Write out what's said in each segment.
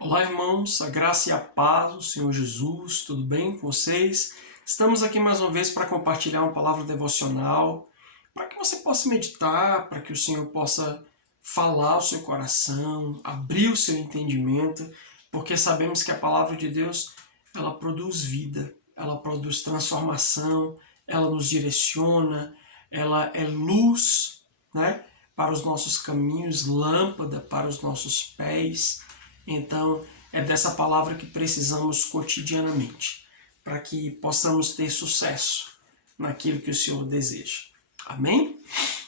Olá, irmãos, a graça e a paz do Senhor Jesus, tudo bem com vocês? Estamos aqui mais uma vez para compartilhar uma palavra devocional, para que você possa meditar, para que o Senhor possa falar ao seu coração, abrir o seu entendimento, porque sabemos que a palavra de Deus, ela produz vida, ela produz transformação, ela nos direciona, ela é luz, né, para os nossos caminhos, lâmpada para os nossos pés. Então, é dessa palavra que precisamos cotidianamente, para que possamos ter sucesso naquilo que o Senhor deseja. Amém?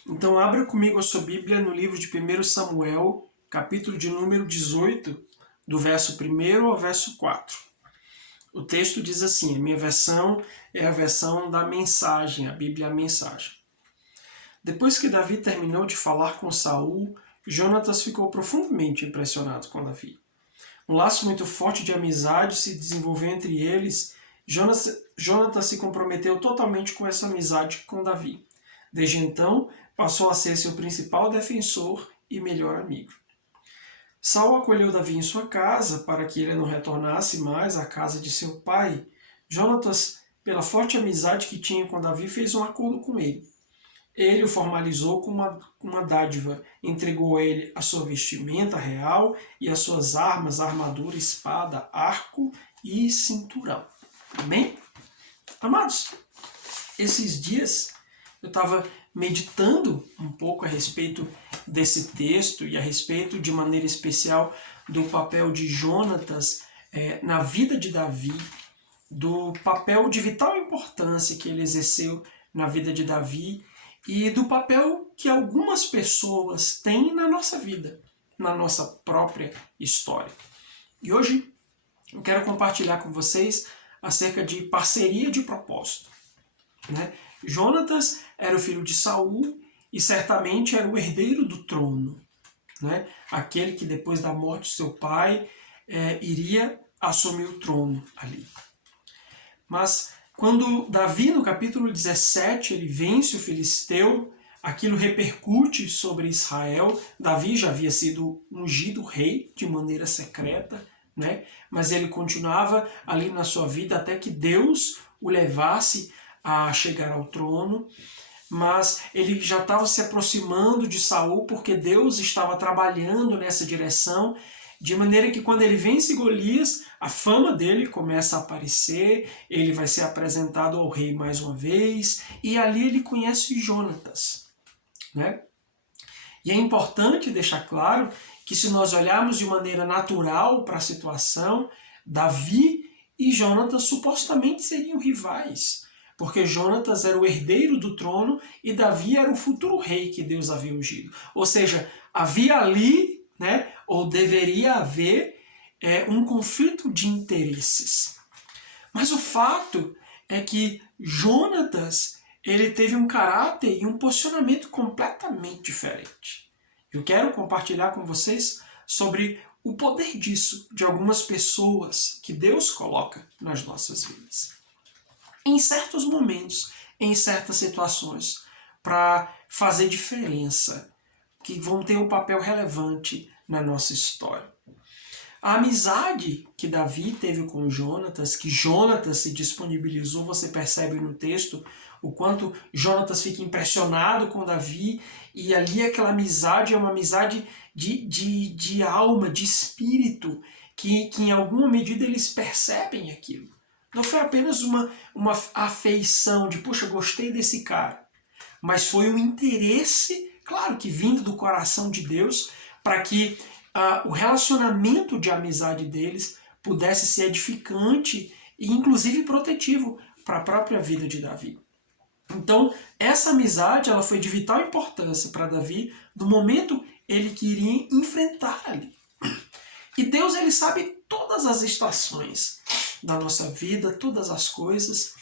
Então, abra comigo a sua Bíblia no livro de 1 Samuel, capítulo de número 18, do verso 1 ao verso 4. O texto diz assim, a minha versão é a versão da mensagem, a Bíblia é a mensagem. Depois que Davi terminou de falar com Saul, Jonatas ficou profundamente impressionado com Davi. Um laço muito forte de amizade se desenvolveu entre eles. Jonatas se comprometeu totalmente com essa amizade com Davi. Desde então, passou a ser seu principal defensor e melhor amigo. Saul acolheu Davi em sua casa para que ele não retornasse mais à casa de seu pai. Jonatas, pela forte amizade que tinha com Davi, fez um acordo com ele. Ele o formalizou com uma dádiva, entregou a ele a sua vestimenta real e as suas armas, armadura, espada, arco e cinturão. Amém? Amados, esses dias eu estava meditando um pouco a respeito desse texto e a respeito, de maneira especial, do papel de Jonatas na vida de Davi, do papel de vital importância que ele exerceu na vida de Davi e do papel que algumas pessoas têm na nossa vida, na nossa própria história. E hoje eu quero compartilhar com vocês acerca de parceria de propósito. Jonatas era o filho de Saul e certamente era o herdeiro do trono, aquele que depois da morte de seu pai iria assumir o trono ali. Mas quando Davi, no capítulo 17, ele vence o filisteu, aquilo repercute sobre Israel. Davi já havia sido ungido rei de maneira secreta, mas ele continuava ali na sua vida até que Deus o levasse a chegar ao trono. Mas ele já estava se aproximando de Saul porque Deus estava trabalhando nessa direção, de maneira que quando ele vence Golias, a fama dele começa a aparecer, ele vai ser apresentado ao rei mais uma vez, e ali ele conhece Jonatas. E é importante deixar claro que se nós olharmos de maneira natural para a situação, Davi e Jonatas supostamente seriam rivais, porque Jonatas era o herdeiro do trono e Davi era o futuro rei que Deus havia ungido. Ou seja, havia ali, ou deveria haver um conflito de interesses. Mas o fato é que Jonatas ele teve um caráter e um posicionamento completamente diferente. Eu quero compartilhar com vocês sobre o poder disso, de algumas pessoas que Deus coloca nas nossas vidas. Em certos momentos, em certas situações, para fazer diferença, que vão ter um papel relevante na nossa história. A amizade que Davi teve com Jonatas, que Jonatas se disponibilizou, você percebe no texto o quanto Jonatas fica impressionado com Davi, e ali aquela amizade é uma amizade de alma, de espírito, que em alguma medida eles percebem aquilo. Não foi apenas uma afeição de, puxa, gostei desse cara, mas foi um interesse, claro que vindo do coração de Deus, para que o relacionamento de amizade deles pudesse ser edificante e inclusive protetivo para a própria vida de Davi. Então, essa amizade ela foi de vital importância para Davi no momento ele que iria enfrentar ali. E Deus ele sabe todas as estações da nossa vida, todas as coisas,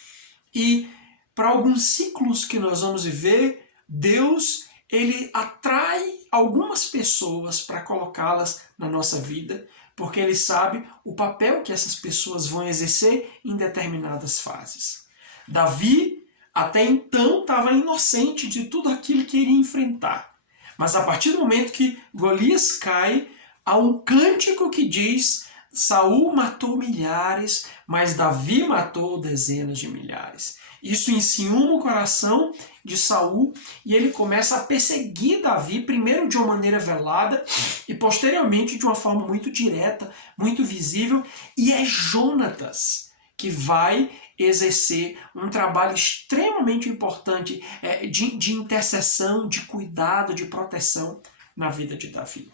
e para alguns ciclos que nós vamos viver, Deus ele atrai algumas pessoas para colocá-las na nossa vida, porque ele sabe o papel que essas pessoas vão exercer em determinadas fases. Davi, até então, estava inocente de tudo aquilo que iria enfrentar. Mas a partir do momento que Golias cai, há um cântico que diz: Saul matou milhares, mas Davi matou dezenas de milhares. Isso enciuma o coração de Saul e ele começa a perseguir Davi, primeiro de uma maneira velada e posteriormente de uma forma muito direta, muito visível. E é Jonatas que vai exercer um trabalho extremamente importante de intercessão, de cuidado, de proteção na vida de Davi.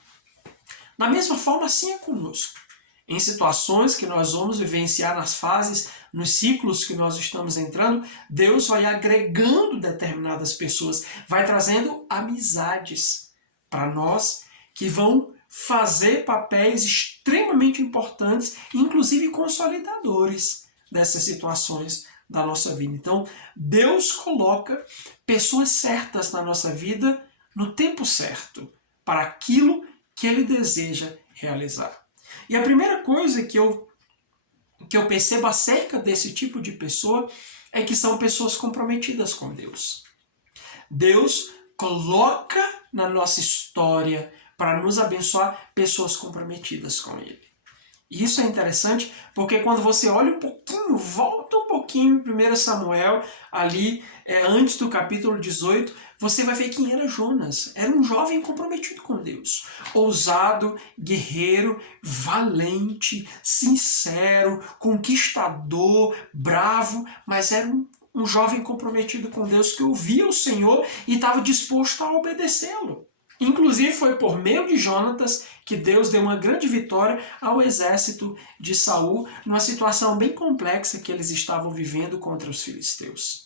Da mesma forma, assim é conosco. Em situações que nós vamos vivenciar nas fases, nos ciclos que nós estamos entrando, Deus vai agregando determinadas pessoas, vai trazendo amizades para nós que vão fazer papéis extremamente importantes, inclusive consolidadores dessas situações da nossa vida. Então, Deus coloca pessoas certas na nossa vida no tempo certo, para aquilo que Ele deseja realizar. E a primeira coisa que eu percebo acerca desse tipo de pessoa é que são pessoas comprometidas com Deus. Deus coloca na nossa história para nos abençoar pessoas comprometidas com Ele. E isso é interessante porque quando você olha um pouquinho, volta um pouquinho em 1 Samuel, ali antes do capítulo 18, você vai ver quem era Jonas. Era um jovem comprometido com Deus. Ousado, guerreiro, valente, sincero, conquistador, bravo, mas era um jovem comprometido com Deus que ouvia o Senhor e estava disposto a obedecê-lo. Inclusive foi por meio de Jonatas que Deus deu uma grande vitória ao exército de Saul numa situação bem complexa que eles estavam vivendo contra os filisteus.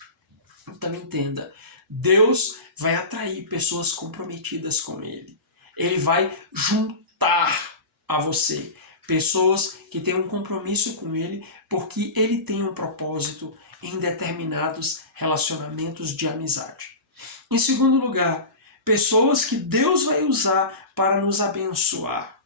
Então entenda, Deus vai atrair pessoas comprometidas com Ele. Ele vai juntar a você pessoas que têm um compromisso com Ele porque Ele tem um propósito em determinados relacionamentos de amizade. Em segundo lugar, pessoas que Deus vai usar para nos abençoar,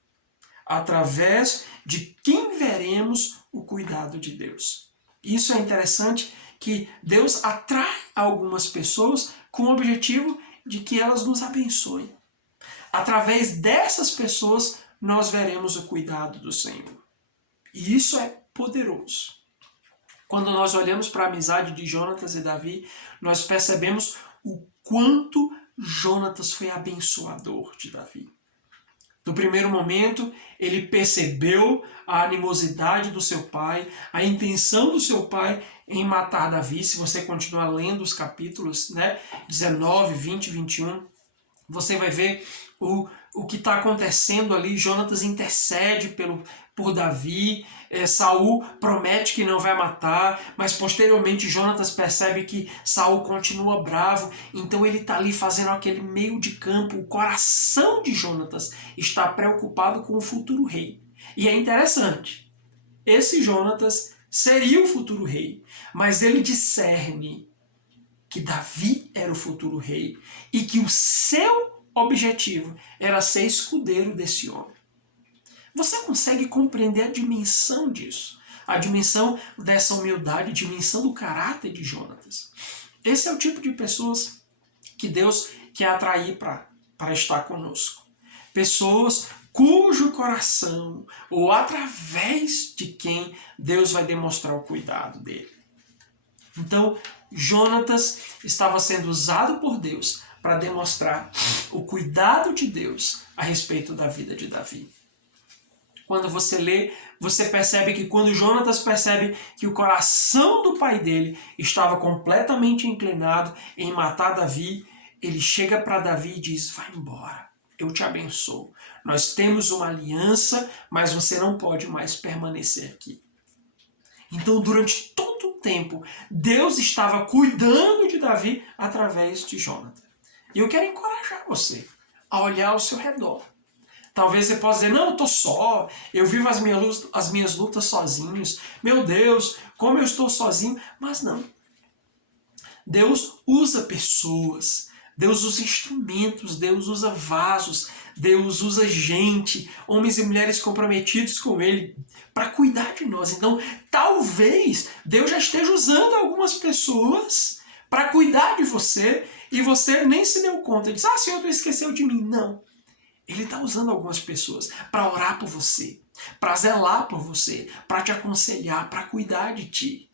através de quem veremos o cuidado de Deus. Isso é interessante, que Deus atrai algumas pessoas com o objetivo de que elas nos abençoem. Através dessas pessoas, nós veremos o cuidado do Senhor. E isso é poderoso. Quando nós olhamos para a amizade de Jonatas e Davi, nós percebemos o quanto Jonatas foi abençoador de Davi. No primeiro momento, ele percebeu a animosidade do seu pai, a intenção do seu pai em matar Davi. Se você continuar lendo os capítulos 19, 20 e 21, você vai ver o que está acontecendo ali. Jonatas intercede por Davi, Saul promete que não vai matar, mas posteriormente Jonatas percebe que Saul continua bravo, então ele está ali fazendo aquele meio de campo. O coração de Jonatas está preocupado com o futuro rei. E é interessante, esse Jonatas seria o futuro rei, mas ele discerne que Davi era o futuro rei e que o seu objetivo era ser escudeiro desse homem. Você consegue compreender a dimensão disso? A dimensão dessa humildade, a dimensão do caráter de Jonatas. Esse é o tipo de pessoas que Deus quer atrair para estar conosco. Pessoas cujo coração, ou através de quem Deus vai demonstrar o cuidado dele. Então, Jonatas estava sendo usado por Deus para demonstrar o cuidado de Deus a respeito da vida de Davi. Quando você lê, você percebe que quando Jonatas percebe que o coração do pai dele estava completamente inclinado em matar Davi, ele chega para Davi e diz: vai embora, eu te abençoo. Nós temos uma aliança, mas você não pode mais permanecer aqui. Então, durante todo o tempo, Deus estava cuidando de Davi através de Jonatas. E eu quero encorajar você a olhar ao seu redor. Talvez você possa dizer: não, eu estou só, eu vivo as minhas lutas sozinhos. Meu Deus, como eu estou sozinho. Mas não. Deus usa pessoas, Deus usa instrumentos, Deus usa vasos, Deus usa gente, homens e mulheres comprometidos com Ele, para cuidar de nós. Então, talvez Deus já esteja usando algumas pessoas para cuidar de você e você nem se deu conta. Diz: ah, Senhor, tu esqueceu de mim. Não. Ele está usando algumas pessoas para orar por você, para zelar por você, para te aconselhar, para cuidar de ti.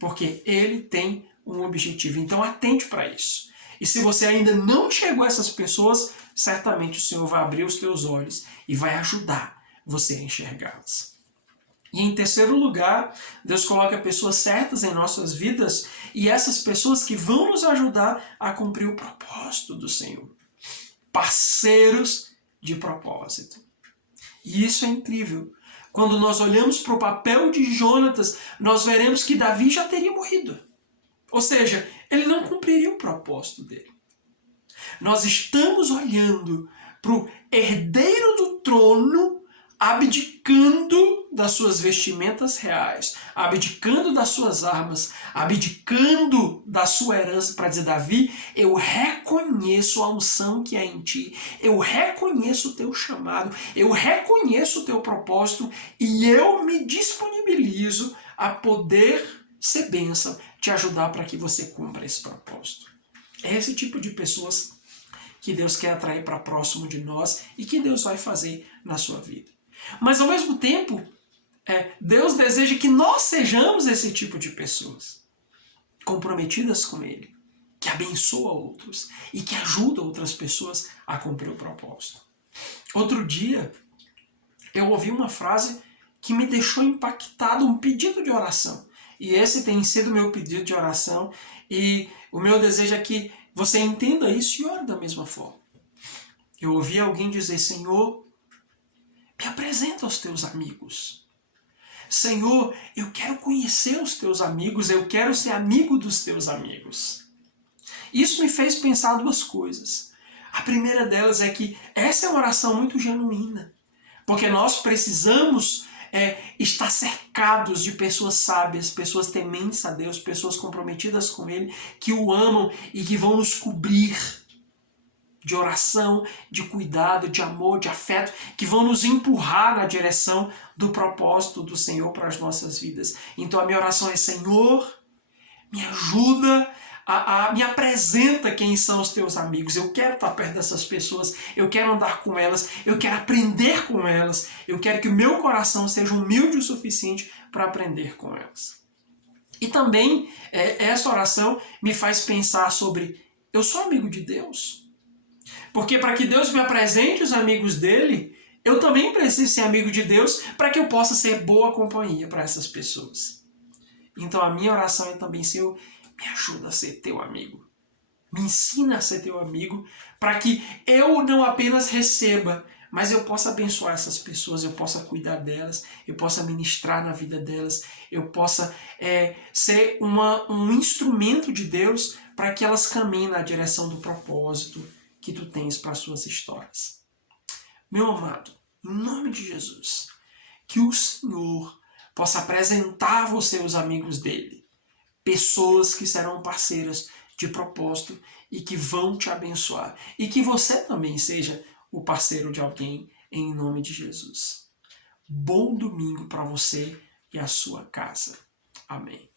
Porque ele tem um objetivo. Então atente para isso. E se você ainda não chegou a essas pessoas, certamente o Senhor vai abrir os teus olhos e vai ajudar você a enxergá-las. E em terceiro lugar, Deus coloca pessoas certas em nossas vidas e essas pessoas que vão nos ajudar a cumprir o propósito do Senhor. Parceiros de propósito. E isso é incrível. Quando nós olhamos para o papel de Jonatas, nós veremos que Davi já teria morrido. Ou seja, ele não cumpriria o propósito dele. Nós estamos olhando para o herdeiro do trono abdicando das suas vestimentas reais, abdicando das suas armas, abdicando da sua herança para dizer, Davi, eu reconheço a unção que há em ti, eu reconheço o teu chamado, eu reconheço o teu propósito e eu me disponibilizo a poder ser bênção, te ajudar para que você cumpra esse propósito. É esse tipo de pessoas que Deus quer atrair para próximo de nós e que Deus vai fazer na sua vida. Mas ao mesmo tempo, Deus deseja que nós sejamos esse tipo de pessoas, comprometidas com Ele, que abençoa outros e que ajuda outras pessoas a cumprir o propósito. Outro dia, eu ouvi uma frase que me deixou impactado, um pedido de oração. E esse tem sido meu pedido de oração e o meu desejo é que você entenda isso e ore da mesma forma. Eu ouvi alguém dizer, Senhor, me apresenta aos teus amigos. Senhor, eu quero conhecer os teus amigos, eu quero ser amigo dos teus amigos. Isso me fez pensar duas coisas. A primeira delas é que essa é uma oração muito genuína, porque nós precisamos estar cercados de pessoas sábias, pessoas tementes a Deus, pessoas comprometidas com Ele, que o amam e que vão nos cobrir de oração, de cuidado, de amor, de afeto, que vão nos empurrar na direção do propósito do Senhor para as nossas vidas. Então a minha oração é, Senhor, me ajuda, me apresenta quem são os teus amigos. Eu quero estar perto dessas pessoas, eu quero andar com elas, eu quero aprender com elas, eu quero que o meu coração seja humilde o suficiente para aprender com elas. E também essa oração me faz pensar sobre, eu sou amigo de Deus? Porque para que Deus me apresente os amigos dele, eu também preciso ser amigo de Deus para que eu possa ser boa companhia para essas pessoas. Então a minha oração é também, Senhor, me ajuda a ser teu amigo. Me ensina a ser teu amigo para que eu não apenas receba, mas eu possa abençoar essas pessoas, eu possa cuidar delas, eu possa ministrar na vida delas, eu possa ser um instrumento de Deus para que elas caminhem na direção do propósito que tu tens para as suas histórias. Meu amado, em nome de Jesus, que o Senhor possa apresentar a você os amigos dele, pessoas que serão parceiras de propósito e que vão te abençoar. E que você também seja o parceiro de alguém em nome de Jesus. Bom domingo para você e a sua casa. Amém.